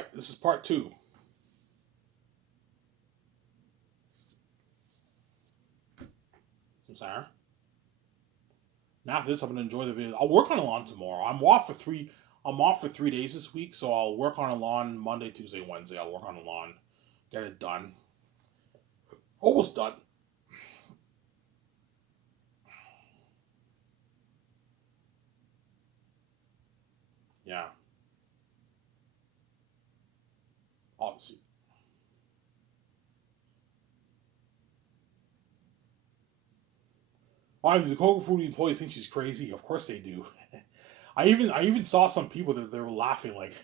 Alright, this is part two. I'm sorry. Now after this, I'm gonna enjoy the video. I'll work on a lawn tomorrow. I'm off for 3 days this week, so I'll work on a lawn Monday, Tuesday, Wednesday. I'll work on a lawn, get it done. Almost done. Yeah, obviously. Obviously, the Coca food employees think she's crazy. Of course they do. I even saw some people that they were laughing like,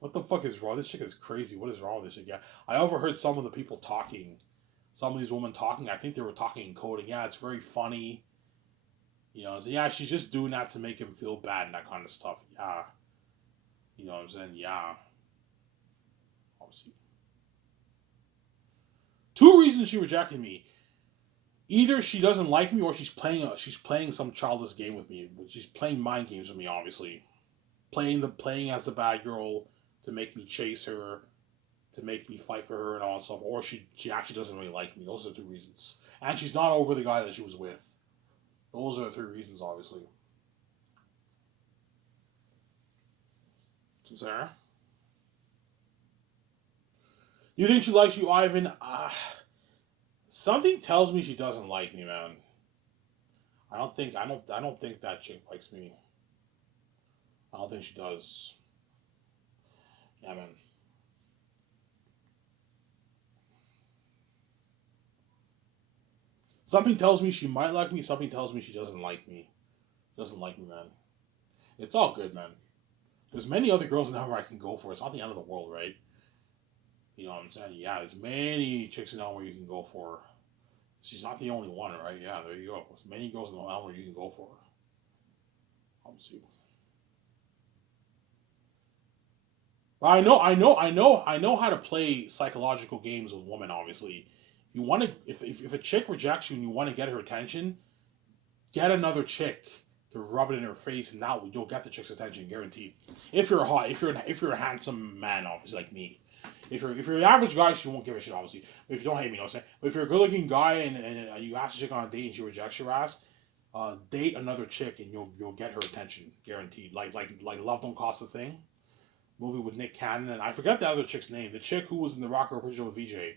"What the fuck is wrong? This chick is crazy. What is wrong with this chick?" Yeah, I overheard some of the people talking, some of these women talking. I think they were talking in coding. Yeah, it's very funny. So yeah, she's just doing that to make him feel bad and that kind of stuff. Yeah, you know what I'm saying? Yeah, obviously. Two reasons she rejected me. Either she doesn't like me, or she's playing some childish game with me. She's playing mind games with me, obviously. Playing as the bad girl to make me chase her, to make me fight for her and all that stuff. Or she actually doesn't really like me. Those are the two reasons. And she's not over the guy that she was with. Those are the three reasons, obviously. So Sarah, you think she likes you, Ivan? Something tells me she doesn't like me, man. I don't think that chick likes me. I don't think she does. Yeah, man. Something tells me she might like me. Something tells me she doesn't like me. Doesn't like me, man. It's all good, man. There's many other girls in where I can go for. It's not the end of the world, right? You know what I'm saying? Yeah, there's many chicks in where you can go for. She's not the only one, right? Yeah, there you go. There's many girls in where you can go for. Obviously. But I know how to play psychological games with women. Obviously, if you want to, if a chick rejects you and you want to get her attention, get another chick to rub it in her face, and now you'll get the chick's attention, guaranteed. If you're hot, if you're a handsome man, obviously like me. If you're an average guy, she won't give a shit, obviously. But if you don't hate me, you know what I'm saying. But if you're a good looking guy and you ask a chick on a date and she rejects your ass, date another chick and you'll get her attention, guaranteed. Like Love Don't Cost a Thing movie with Nick Cannon, and I forgot the other chick's name. The chick who was in the Rocker original with VJ.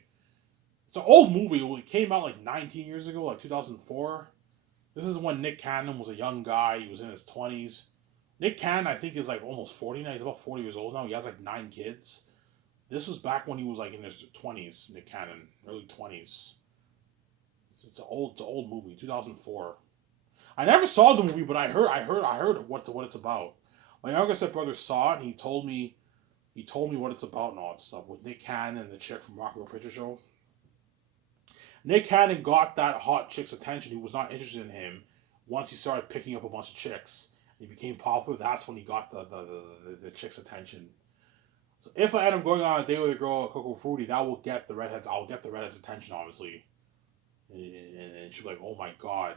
It's an old movie. It came out like 19 years ago, like 2004. This is when Nick Cannon was a young guy. He was in his 20s. Nick Cannon, I think, is like almost 40 now. He's about 40 years old now. He has like 9 kids. This was back when he was like in his 20s, Nick Cannon, early 20s. It's an old movie, 2004. I never saw the movie, but I heard what it's about. My youngest brother saw it, and he told me what it's about and all that stuff with Nick Cannon and the chick from Rock Horror Picture Show. Nick Cannon got that hot chick's attention who was not interested in him once he started picking up a bunch of chicks. He became popular. That's when he got the chick's attention. So if I end up going on a date with a girl at Coco Fruity, that will get the redheads. I'll get the redheads' attention, obviously, and she'll be like, "Oh my god."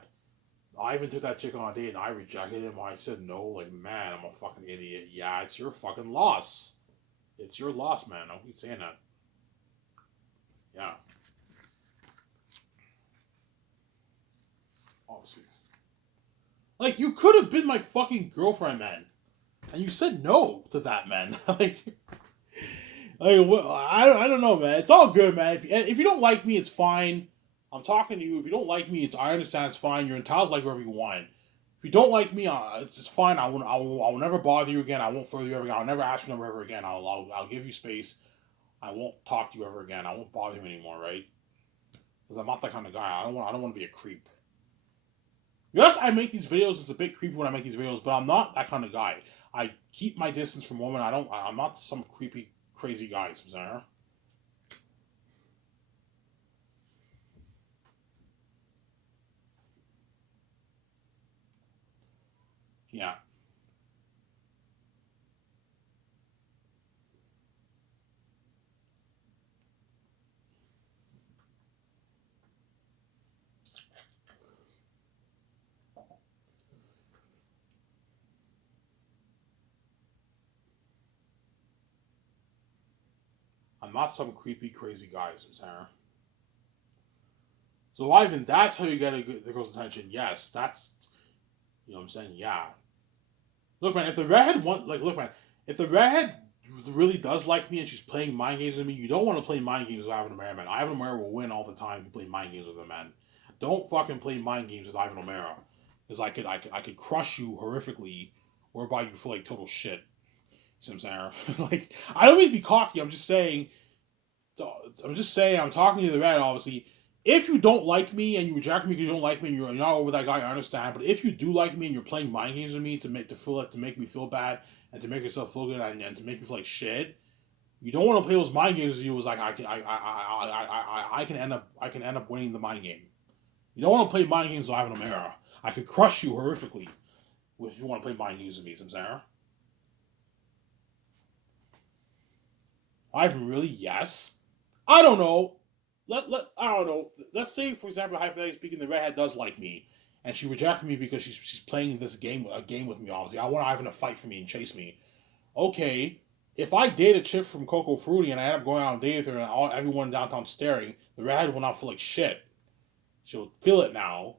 I even took that chick on a date and I rejected him. I said no, like, man, I'm a fucking idiot. Yeah, it's your fucking loss. It's your loss, man. I'll be saying that. Yeah, obviously. Like, you could have been my fucking girlfriend, man. And you said no to that, man. I don't know, man. It's all good, man. If you don't like me, it's fine. I'm talking to you. If you don't like me, I understand. It's fine. You're entitled to like whoever you want. If you don't like me, it's fine. I will never bother you again. I won't further you ever again. I'll never ask your number ever again. I'll give you space. I won't talk to you ever again. I won't bother you anymore, right? Because I'm not that kind of guy. I don't want to be a creep. Yes, I make these videos. It's a bit creepy when I make these videos, but I'm not that kind of guy. I keep my distance from women. I'm not some creepy, crazy guy. Sarah. Yeah. I'm not some creepy, crazy guy, Sarah. So Ivan, that's how you get the girl's attention. Yes, that's you know what I'm saying. Yeah. Look, man, if the redhead look, man, if the redhead really does like me and she's playing mind games with me, you don't want to play mind games with Ivan O'Mara, man. Ivan O'Mara will win all the time if you play mind games with him, man. Don't fucking play mind games with Ivan O'Mara, because I could crush you horrifically, whereby you feel like total shit. See what I'm saying? Like, I don't mean to be cocky. I'm just saying. I'm talking to the red, obviously. If you don't like me and you reject me because you don't like me and you're not over that guy, I understand. But if you do like me and you're playing mind games with me to make me feel bad and to make yourself feel good and to make me feel like shit, you don't want to play those mind games with you. It's like I can end up winning the mind game. You don't want to play mind games with Ivan O'Mara. I could crush you horrifically if you want to play mind games with me, Samsara. Ivan, really? Yes. I don't know. I don't know. Let's say, for example, hypothetically speaking, the redhead does like me, and she rejected me because she's playing this game with me. Obviously, I want Ivan to fight for me and chase me. Okay, if I date a chick from Coco Fruity and I end up going out and dating her, and everyone downtown staring, the redhead will not feel like shit. She'll feel it now,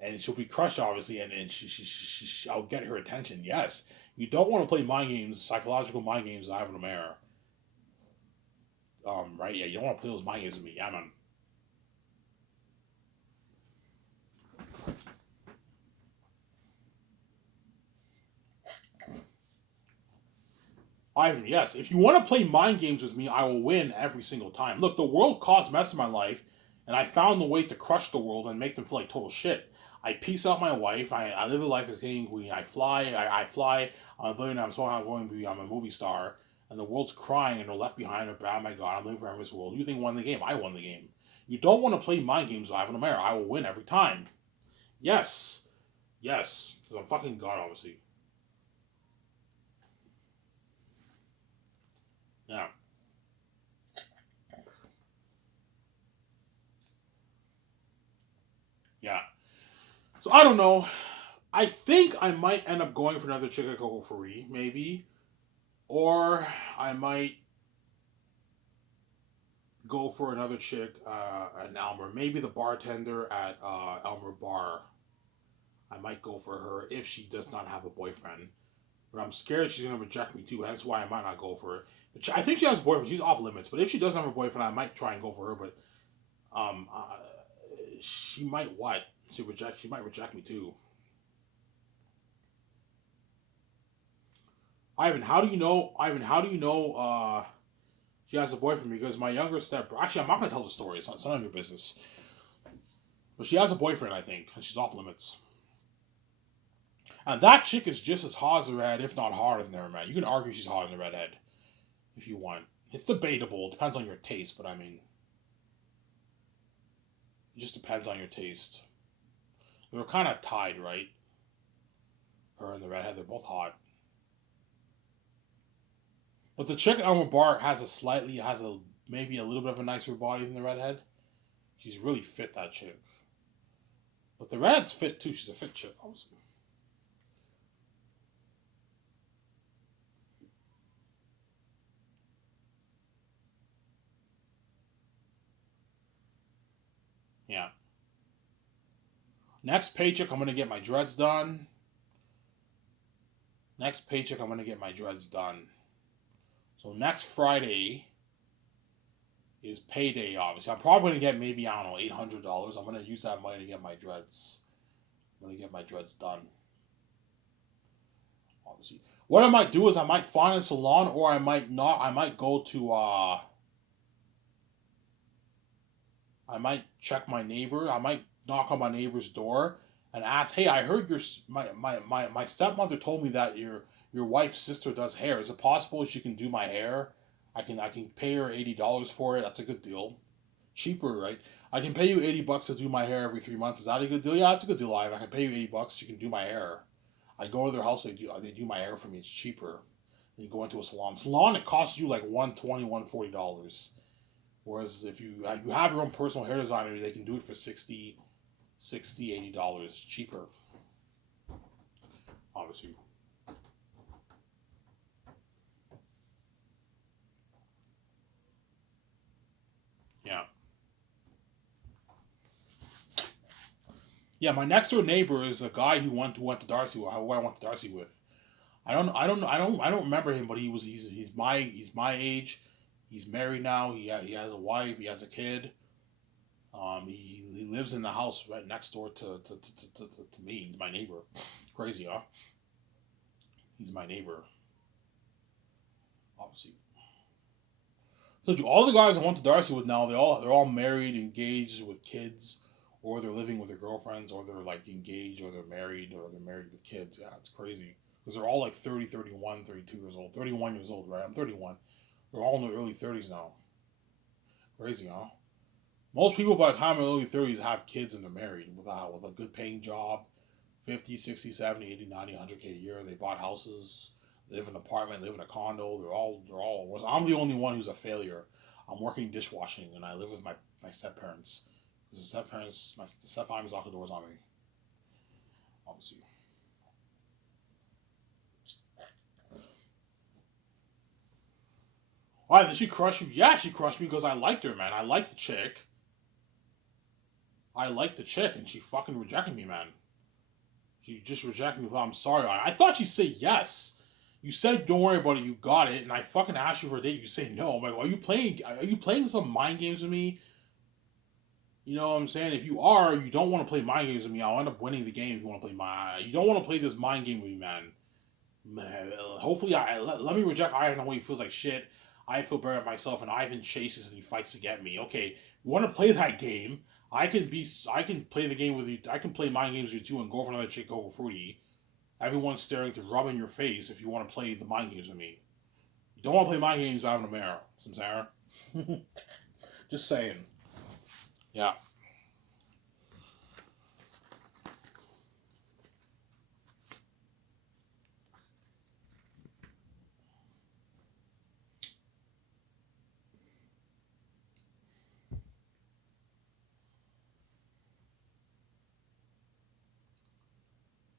and she'll be crushed, obviously, and I'll get her attention. Yes, you don't want to play mind games, psychological mind games with Ivan O'Mara. Right? Yeah, you don't want to play those mind games with me. Yeah, man. Ivan, yes. If you want to play mind games with me, I will win every single time. Look, the world caused mess in my life, and I found the way to crush the world and make them feel like total shit. I piece out my wife. I live a life as king and queen. I fly. I fly. I'm a billionaire. I'm going to be. I'm a movie star. And the world's crying and they're left behind. Oh my god, I'm living forever in this world. You think I won the game? I won the game. You don't want to play mind games with Ivan O'Mara. I will win every time. Yes. Yes. Because I'm fucking God, obviously. Yeah. Yeah. So I don't know. I think I might end up going for another Chicken Coco Free, maybe. Or I might go for another chick at Elmer. Maybe the bartender at Elmer Bar. I might go for her if she does not have a boyfriend. But I'm scared she's going to reject me too. That's why I might not go for her. But I think she has a boyfriend. She's off limits. But if she doesn't have a boyfriend, I might try and go for her. But um, uh, she might what? She might reject me too. Ivan, how do you know? Ivan, how do you know? She has a boyfriend because my younger step. Actually, I'm not gonna tell the story. It's none of your business. But she has a boyfriend, I think, and she's off limits. And that chick is just as hot as the redhead, if not hotter than the redhead. You can argue she's hotter than the redhead if you want. It's debatable. It depends on your taste, but I mean, it just depends on your taste. They were kind of tied, right? Her and the redhead, they're both hot. But the chick at Elmer Bar has a maybe a little bit of a nicer body than the redhead. She's really fit, that chick. But the redhead's fit too. She's a fit chick, obviously. Yeah. Next paycheck, I'm gonna get my dreads done. Next paycheck, I'm gonna get my dreads done. So next Friday is payday. Obviously, I'm probably gonna get maybe I don't know $800. I'm gonna use that money to get my dreads. I'm gonna get my dreads done. Obviously, what I might do is I might find a salon, or I might not. I might go to. I might check my neighbor. I might knock on my neighbor's door and ask, "Hey, I heard my stepmother told me that your wife's sister does hair. Is it possible she can do my hair? I can pay her $80 for it. That's a good deal. Cheaper, right? I can pay you $80 to do my hair every 3 months. Is that a good deal? Yeah, that's a good deal. I can pay you $80. You can do my hair. I go to their house. They do my hair for me. It's cheaper. You go into a salon. Salon, it costs you like $140. Whereas if you have your own personal hair designer, they can do it for 60 $80 cheaper. Obviously. Yeah, my next door neighbor is a guy who went to Darcy. Who I went to Darcy with. I don't remember him, but he's my age. He's married now. He has a wife. He has a kid. He lives in the house right next door to me. He's my neighbor. Crazy, huh? He's my neighbor. Obviously. So all the guys I went to Darcy with now, they're all married, engaged with kids, or they're living with their girlfriends, or they're like engaged, or they're married, with kids. Yeah, it's crazy because they're all like 30, 31, 32 years old, 31 years old, right? I'm 31. They're all in their early 30s now. Crazy, huh? Most people by the time in their early 30s have kids and they're married with a good paying job, 50, 60, 70, 80, 90, 100K a year. They bought houses, live in an apartment, live in a condo. They're all. I'm the only one who's a failure. I'm working dishwashing and I live with my step parents. Because the step parents, the step family's lock the doors on me. Obviously. Why did she crush you? Yeah, she crushed me because I liked her, man. I liked the chick. I liked the chick, and she fucking rejected me, man. She just rejected me. I'm sorry. I thought she'd say yes. You said don't worry about it. You got it, and I fucking asked you for a date. You say no. I'm like, are you playing? Are you playing some mind games with me? You know what I'm saying? If you are, you don't want to play mind games with me. I'll end up winning the game if you want to play my. You don't want to play this mind game with me, man. Man, hopefully, let me reject Ivan the way he feels like shit. I feel better at myself, and Ivan chases and he fights to get me. Okay, you want to play that game? I can play the game with you. I can play mind games with you and go for another chick over fruity. Everyone's staring to rub in your face if you want to play the mind games with me. You don't want to play mind games without having a mirror. Some Sarah. Just saying. Yeah.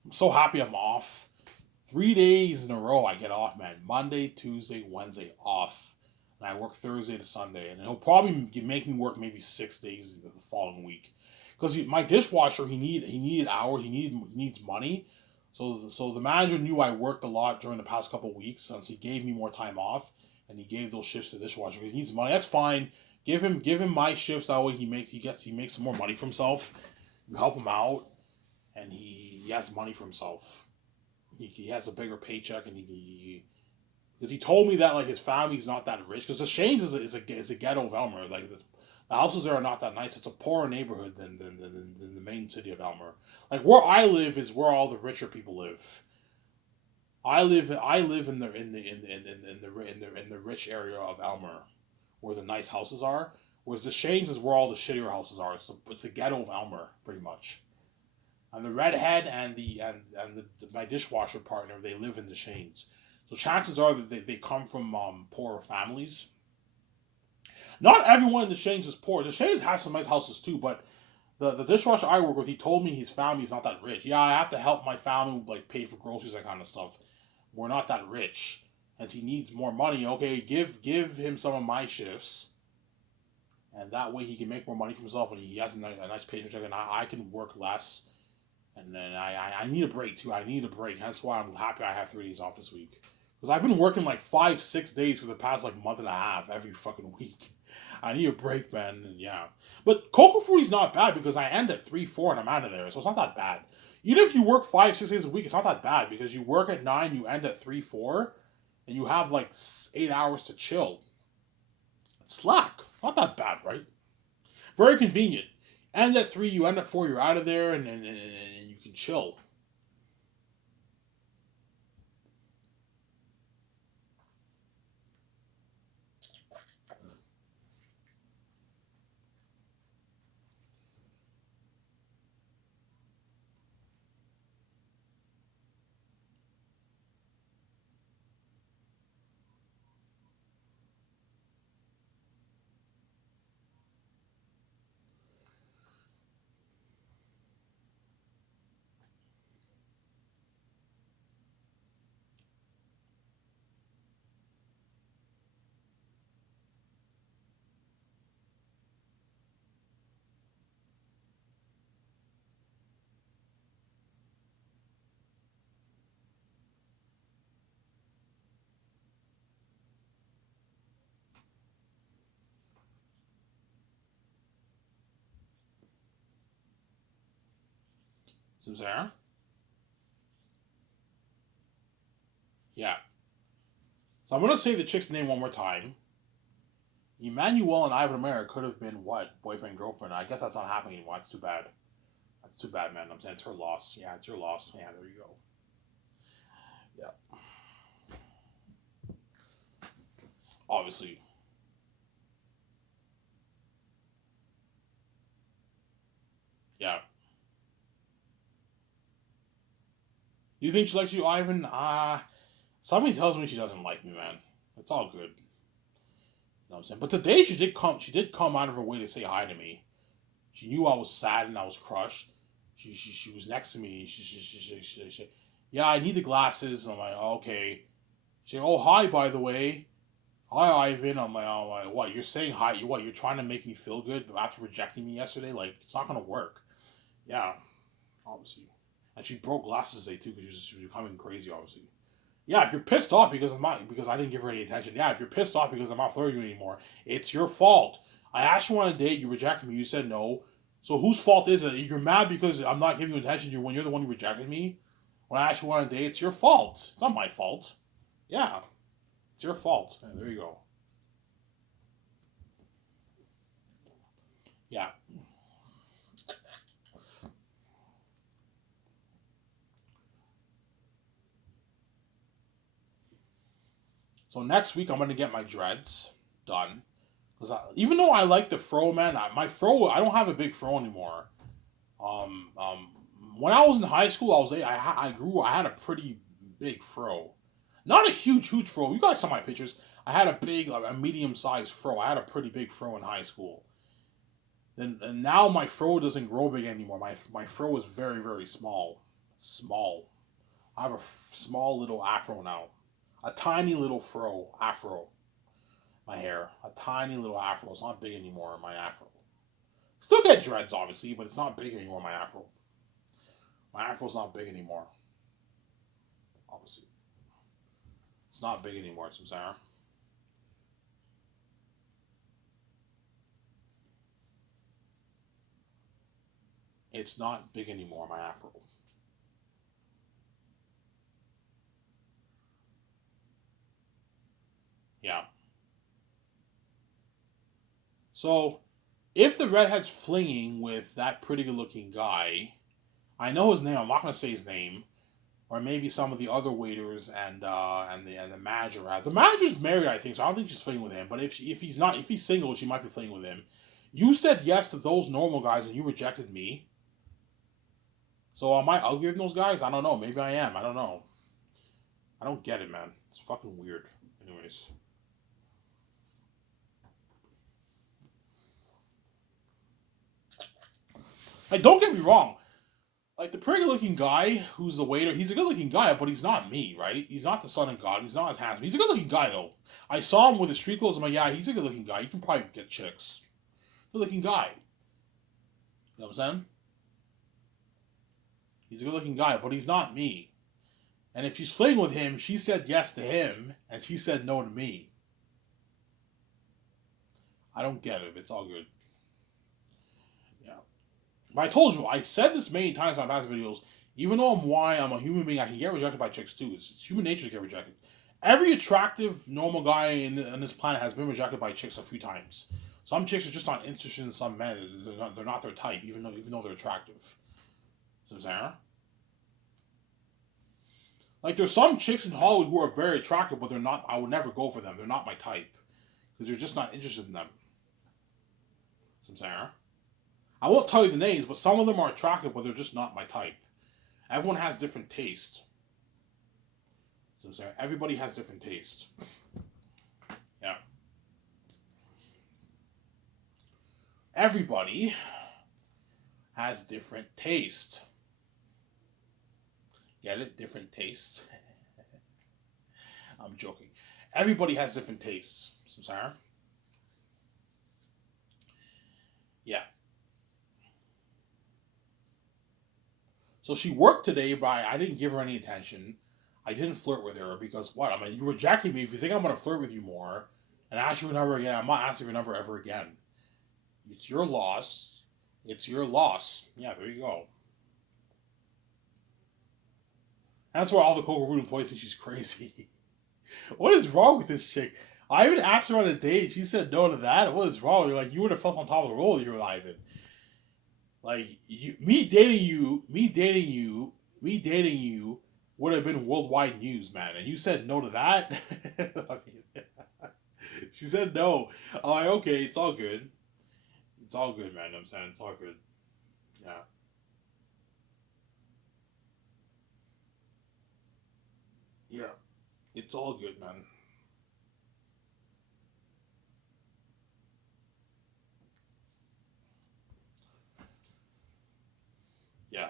I'm so happy I'm off. 3 days in a row I get off, man. Monday, Tuesday, Wednesday off. And I work Thursday to Sunday. And he'll probably make me work maybe 6 days the following week. Because my dishwasher, he needed hours, he needs money. So the manager knew I worked a lot during the past couple of weeks, so he gave me more time off, and he gave those shifts to the dishwasher. He needs money. That's fine. Give him my shifts. That way he makes some more money for himself. You help him out, and he has money for himself. He has a bigger paycheck, and because he told me that like his family's not that rich. Because the Shanes is a ghetto of Elmer. Like the houses there are not that nice. It's a poorer neighborhood than the main city of Elmer. Like where I live is where all the richer people live. I live in the rich area of Elmer, where the nice houses are. Whereas the Shanes is where all the shittier houses are. It's the ghetto of Elmer, pretty much. And the redhead and my dishwasher partner, they live in the Shanes. So chances are that they come from poorer families. Not everyone in the Shanes is poor. The Shanes has some nice houses too, but the dishwasher I work with, he told me his family's not that rich. Yeah, I have to help my family like pay for groceries, that kind of stuff. We're not that rich, and he needs more money. Okay, give him some of my shifts, and that way he can make more money for himself, and he has a nice paycheck, and I can work less. And then I need a break too. I need a break. That's why I'm happy I have 3 days off this week. Because I've been working like 5, 6 days for the past like month and a half every fucking week. I need a break, man. And yeah. But Cocoa Fruity's not bad because I end at 3, 4 and I'm out of there. So it's not that bad. Even if you work 5, 6 days a week, it's not that bad because you work at 9, you end at 3, 4, and you have like 8 hours to chill. It's slack. Not that bad, right? Very convenient. End at 3, you end at 4, you're out of there, and you can chill. See what I'm saying? Yeah. So I'm gonna say the chick's name one more time. Emmanuel and Ivan Amara could have been what? Boyfriend, girlfriend. I guess that's not happening anymore. That's too bad. That's too bad, man. I'm saying it's her loss. Yeah, it's her loss. Yeah, there you go. Yeah. Obviously. Yeah. Do you think she likes you, Ivan? Somebody tells me she doesn't like me, man. It's all good. You know what I'm saying? But today she did come out of her way to say hi to me. She knew I was sad and I was crushed. She was next to me. Yeah, I need the glasses. I'm like, okay. She said, oh, hi, by the way. Hi, Ivan. I'm like, what? You're saying hi? You're trying to make me feel good after rejecting me yesterday? Like, it's not gonna work. Yeah, obviously. And she broke glasses today too because she was becoming crazy. Obviously. Yeah, if you're pissed off because I didn't give her any attention. Yeah, if you're pissed off because I'm not flirting with you anymore, it's your fault. I asked you on a date, you rejected me. You said no. So whose fault is it? You're mad because I'm not giving you attention. You're the one who rejected me. When I asked you on a date, it's your fault. It's not my fault. Yeah, it's your fault. Yeah, there you go. Yeah. So next week I'm gonna get my dreads done. Because even though I like the fro, man, my fro, I don't have a big fro anymore. Um, um, when I was in high school, I had a pretty big fro, not a huge fro. You guys saw my pictures. I had a big, like, a medium sized fro. I had a pretty big fro in high school. Then and now my fro doesn't grow big anymore. My fro is very small, small. I have a small little afro now, a tiny little fro afro. My hair, a tiny little afro. It's not big anymore. My afro. Still get dreads, obviously, but it's not big anymore. My afro. My afro's not big anymore. Obviously, it's not big anymore. It's Sarah. It's not big anymore. My afro. Yeah. So, if the redhead's flinging with that pretty good-looking guy, I know his name. I'm not gonna say his name, or maybe some of the other waiters and the manager has. The manager's married, I think, so I don't think she's flinging with him. But if he's not, if he's single, she might be flinging with him. You said yes to those normal guys, and you rejected me. So am I uglier than those guys? I don't know. Maybe I am. I don't know. I don't get it, man. It's fucking weird. Anyways, like, don't get me wrong. Like, the pretty looking guy who's the waiter, he's a good looking guy, but he's not me, right? He's not the son of God. He's not as handsome. He's a good looking guy though. I saw him with his street clothes. I'm like, yeah, he's a good looking guy. He can probably get chicks. Good looking guy. You know what I'm saying? He's a good looking guy, but he's not me. And if she's flirting with him, she said yes to him, and she said no to me. I don't get it. It's all good. Yeah. But I told you, I said this many times in my past videos. Even though I'm a human being, I can get rejected by chicks too. It's human nature to get rejected. Every attractive, normal guy on this planet has been rejected by chicks a few times. Some chicks are just not interested in some men. They're not their type, even though they're attractive. So, Sarah, like, there's some chicks in Hollywood who are very attractive, but they're not. I would never go for them. They're not my type because you're just not interested in them. So, Sarah, I won't tell you the names, but some of them are attractive, but they're just not my type. Everyone has different tastes. So, Sarah, everybody has different tastes. Yeah, everybody has different taste. Get it? Different tastes. I'm joking. Everybody has different tastes. So, Sarah. Yeah. So she worked today, but I didn't give her any attention. I didn't flirt with her because what? I mean, you rejected me. If you think I'm gonna flirt with you more and ask you for a number again, I'm not asking for a number ever again. It's your loss. It's your loss. Yeah, there you go. That's why all the Kokoru employees think she's crazy. What is wrong with this chick? I even asked her on a date. She said no to that. What is wrong? You're like, you would have felt on top of the world if you were Ivan. Like me dating you would have been worldwide news, man. And you said no to that. I mean, she said no. I'm like, okay, it's all good. It's all good, man. I'm saying it's all good. Yeah, yeah, it's all good, man. Yeah,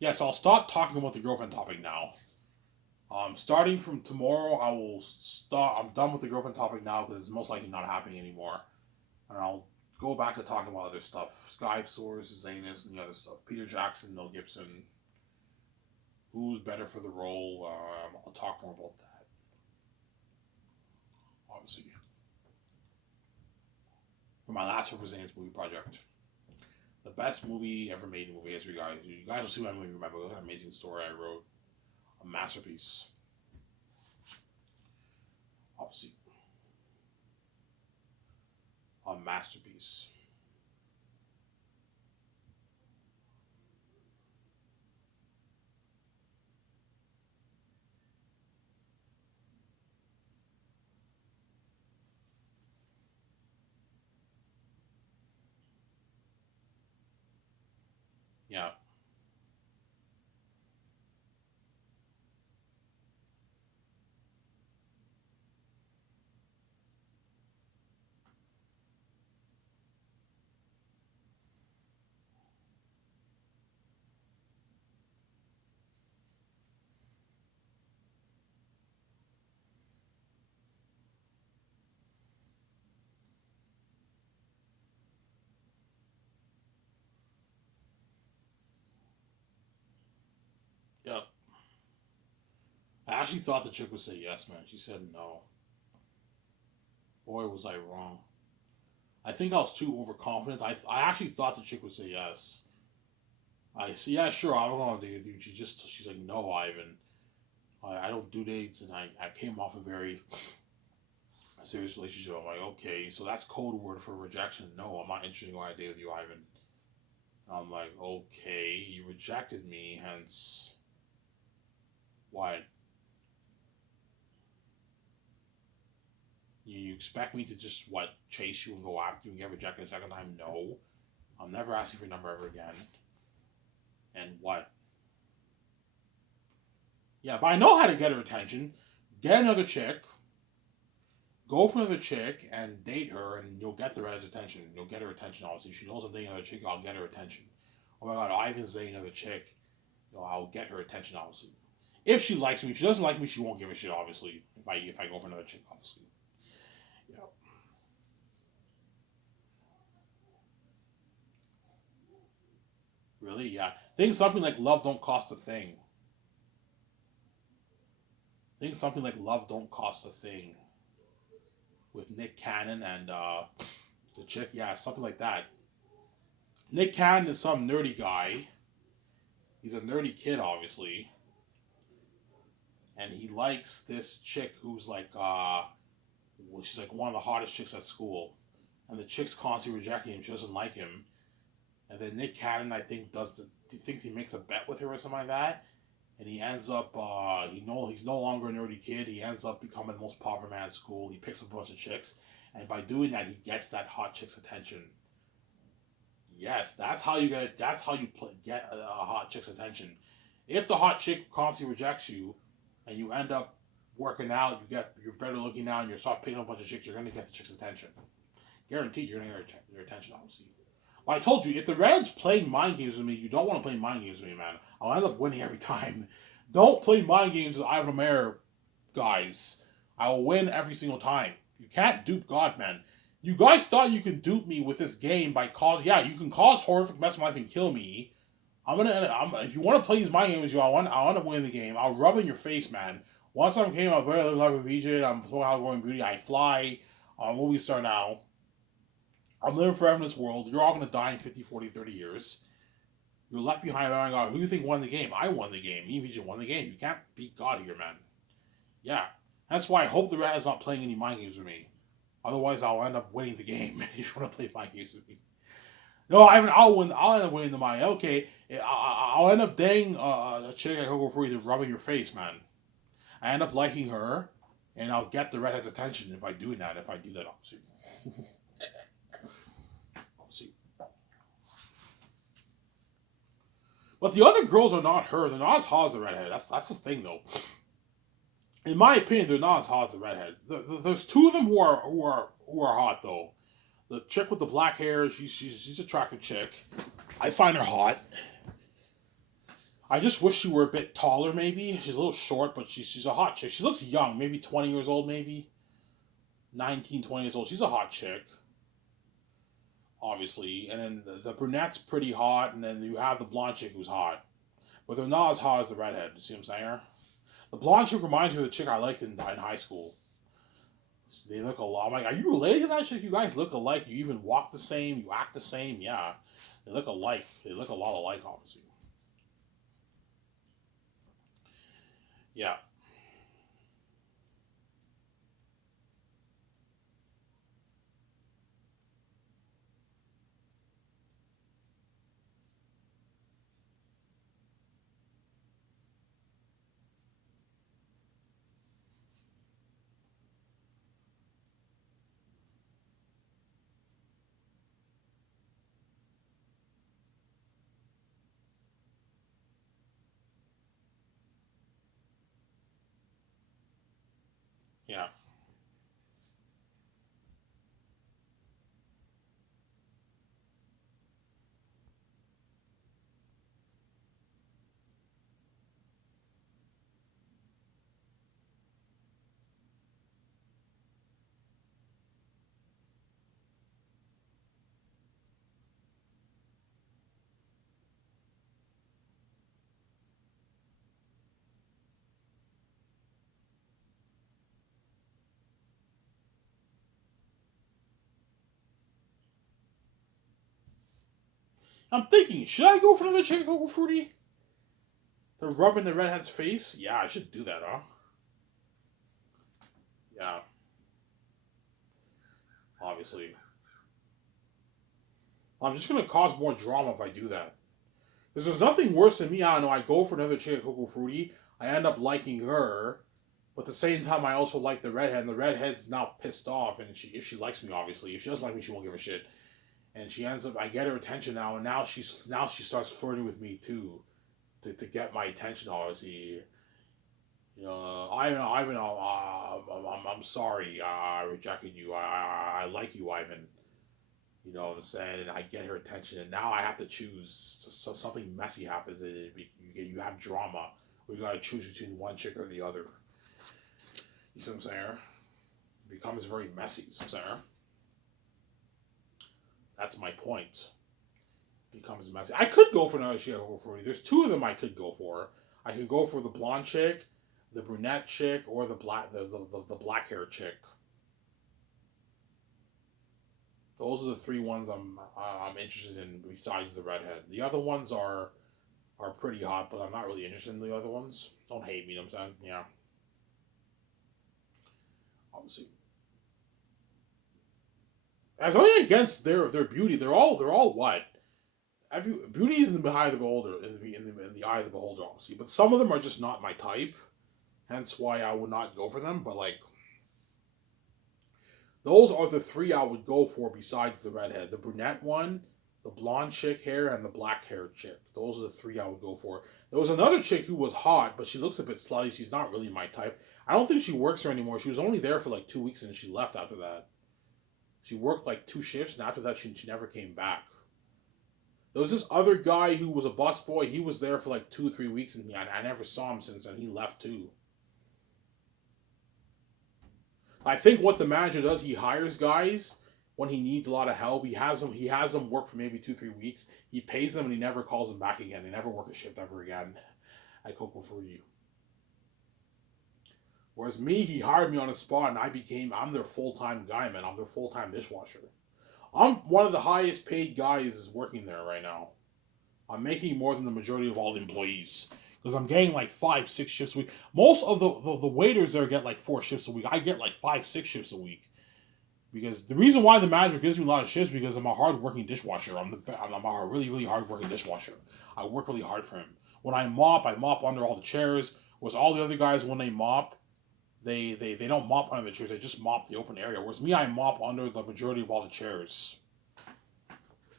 yeah. So I'll stop talking about the girlfriend topic now. Starting from tomorrow, I will start. I'm done with the girlfriend topic now because it's most likely not happening anymore. And I'll go back to talking about other stuff: Sky Source, Zanus, and the other stuff. Peter Jackson, Mel Gibson, who's better for the role. I'll talk more about that. Obviously, for my last one for Zanus movie project, the best movie ever made in movie history, guys. You guys will see my movie. Remember, look at an amazing story I wrote, a masterpiece. Obviously, a masterpiece. Yeah, yeah. I actually thought the chick would say yes, man. She said no. Boy, was I wrong. I think I was too overconfident. I actually thought the chick would say yes. I said, yeah, sure, I don't want to date with you. She's like, no, Ivan. I don't do dates, and I came off a very serious relationship. I'm like, okay, so that's code word for rejection. No, I'm not interested in going on a date with you, Ivan. I'm like, okay, you rejected me, hence what? You expect me to just what chase you and go after you and get rejected a second time? No, I'm never asking for your number ever again. And what? Yeah, but I know how to get her attention. Get another chick, go for another chick, and date her, and you'll get the red's attention. You'll get her attention. Obviously, she knows I'm dating another chick. I'll get her attention. Oh my god, Ivan's dating another chick. I'll get her attention. Obviously, if she likes me, if she doesn't like me, she won't give a shit. Obviously, if I go for another chick, obviously. Yeah. Really? Yeah. Think something like love don't cost a thing. Think something like love don't cost a thing with Nick Cannon and the chick. Yeah, something like that. Nick Cannon is some nerdy guy. He's a nerdy kid, obviously, and he likes this chick who's like well, she's like one of the hottest chicks at school, and the chick's constantly rejecting him. She doesn't like him, and then Nick Cannon, I think, thinks he makes a bet with her or something like that, and he ends up he's no longer a nerdy kid. He ends up becoming the most popular man at school. He picks up a bunch of chicks, and by doing that, he gets that hot chick's attention. Yes, that's how you get it. That's how you get a hot chick's attention. If the hot chick constantly rejects you, and you end up working out, you're better looking now, and you start picking up a bunch of chicks, you're gonna get the chick's attention. Guaranteed, you're gonna get their attention. Obviously. But I told you, if the Reds playing mind games with me, you don't want to play mind games with me, man. I'll end up winning every time. Don't play mind games with Ivan Mayer, guys. I will win every single time. You can't dupe God, man. You guys thought you could dupe me with this game by cause. Yeah, you can cause horrific mess of my life and kill me, If you want to play these mind games, I want to win the game. I'll rub in your face, man. Once I'm came, I'm better live life with VJ. I'm so how going beauty. I fly. Movie star now. I'm living forever in this world. You're all gonna die in 50, 40, 30 years. You're left behind. Oh my God, who do you think won the game? I won the game. Me and VJ won the game. You can't beat God here, man. Yeah, that's why I hope the Red is not playing any mind games with me. Otherwise, I'll end up winning the game. If you want to play mind games with me. No, I'll win. I'll end up winning the money. Okay, I'll end up dating a chick I go for you to rubbing your face, man. I end up liking her, and I'll get the redhead's attention by doing that. If I do that, obviously. See. But the other girls are not her. They're not as hot as the redhead. That's the thing, though. In my opinion, they're not as hot as the redhead. There's two of them who are hot though. The chick with the black hair, she's an attractive chick. I find her hot. I just wish she were a bit taller, maybe. She's a little short, but she's a hot chick. She looks young, maybe 20 years old, maybe. 19, 20 years old. She's a hot chick. Obviously. And then the brunette's pretty hot, and then you have the blonde chick who's hot. But they're not as hot as the redhead. You see what I'm saying? The blonde chick reminds me of the chick I liked in high school. They look a lot. I'm like, are you related to that chick? You guys look alike. You even walk the same. You act the same. Yeah. They look alike. They look a lot alike, obviously. Yeah. Yeah. I'm thinking, should I go for another chick Coco Fruity? They're rubbing the redhead's face? Yeah, I should do that, huh? Yeah. Obviously. I'm just gonna cause more drama if I do that. Because there's nothing worse than me. I don't know. I go for another chick Coco Fruity. I end up liking her. But at the same time, I also like the redhead. And the redhead's now pissed off. And if she likes me, obviously. If she doesn't like me, she won't give a shit. And she ends up, I get her attention now. And now she starts flirting with me too. To get my attention, obviously. You know, Ivan, I'm sorry. I rejected you. I like you, Ivan. You know what I'm saying? And I get her attention, and now I have to choose. So something messy happens, and you have drama. We got to choose between one chick or the other. You see what I'm saying? It becomes very messy. You see what I'm saying? That's my point. It becomes messy. I could go for another chick. There's two of them I could go for. I could go for the blonde chick, the brunette chick, or the black hair chick. Those are the three ones I'm interested in besides the redhead. The other ones are pretty hot, but I'm not really interested in the other ones. Don't hate me, you know what I'm saying? Yeah, obviously. As only against their beauty, they're all what? Beauty is in the eye of the beholder, in the eye of the beholder, obviously. But some of them are just not my type. Hence why I would not go for them. But like those are the three I would go for besides the redhead. The brunette one, the blonde chick hair, and the black hair chick. Those are the three I would go for. There was another chick who was hot, but she looks a bit slutty. She's not really my type. I don't think she works there anymore. She was only there for like 2 weeks and she left after that. She worked like two shifts and after that she never came back. There was this other guy who was a busboy. He was there for like 2 or 3 weeks and I never saw him since then. He left too. I think what the manager does, he hires guys when he needs a lot of help. He has them work for maybe 2 3 weeks. He pays them and he never calls them back again. They never work a shift ever again at Coco Frutti. Whereas me, he hired me on the spot and I'm their full time guy, man. I'm their full time dishwasher. I'm one of the highest paid guys working there right now. I'm making more than the majority of all the employees because I'm getting like 5 6 shifts a week. Most of the waiters there get like 4 shifts a week. I get like 5 6 shifts a week because the reason why the manager gives me a lot of shifts because I'm a hardworking dishwasher. I'm a really really hardworking dishwasher. I work really hard for him. When I mop under all the chairs. Whereas all the other guys when they mop, they don't mop under the chairs. They just mop the open area. Whereas me, I mop under the majority of all the chairs.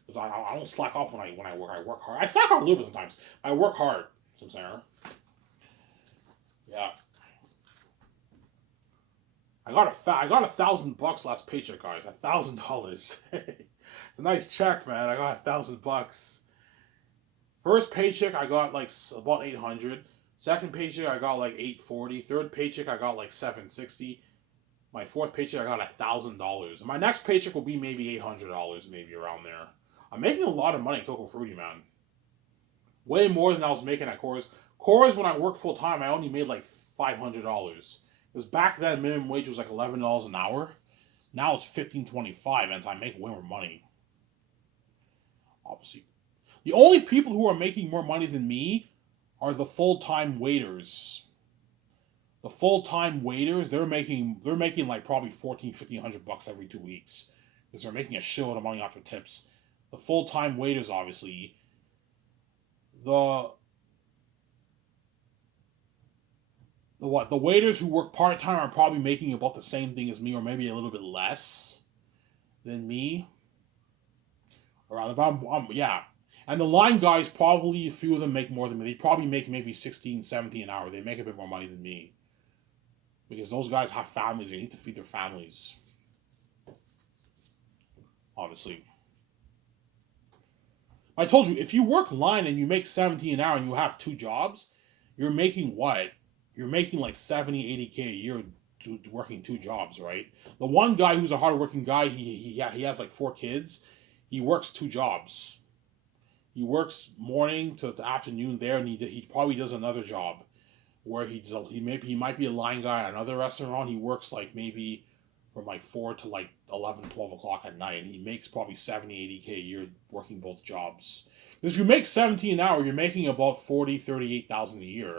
Because I don't slack off when I work. I work hard. I slack off a little bit sometimes. I work hard. Some Sarah. Yeah. I got $1,000 last paycheck, guys. $1,000. It's a nice check, man. I got $1,000. First paycheck I got like about 800. Second paycheck I got like 840. Third paycheck I got like 760. My fourth paycheck I got $1,000. My next paycheck will be maybe $800, maybe around there. I'm making a lot of money at Coco Frutti, man. Way more than I was making at Coors. Coors, when I worked full time, I only made like $500. Because back then, minimum wage was like $11 an hour. Now it's 15.25, and so I make way more money. Obviously, the only people who are making more money than me are the full time waiters. The full time waiters, they're making like probably 1,400 1,500 bucks every 2 weeks because they're making a shitload of money off their tips. The full time waiters, obviously, the the waiters who work part time are probably making about the same thing as me, or maybe a little bit less than me. Around about yeah. And the line guys, probably a few of them make more than me. They probably make maybe 16, 17 an hour. They make a bit more money than me. Because those guys have families. They need to feed their families. Obviously. I told you, if you work line and you make 17 an hour and you have 2 jobs, you're making what? You're making like 70, 80K a year working 2 jobs, right? The one guy who's a hardworking guy, he has like 4 kids. He works 2 jobs. He works morning to afternoon there, and he probably does another job where he might be a line guy at another restaurant. He works like maybe from like 4 to like 11, 12 o'clock at night, and he makes probably 70, 80K a year working both jobs. Because if you make 17 an hour, you're making about 40, 38,000 a year.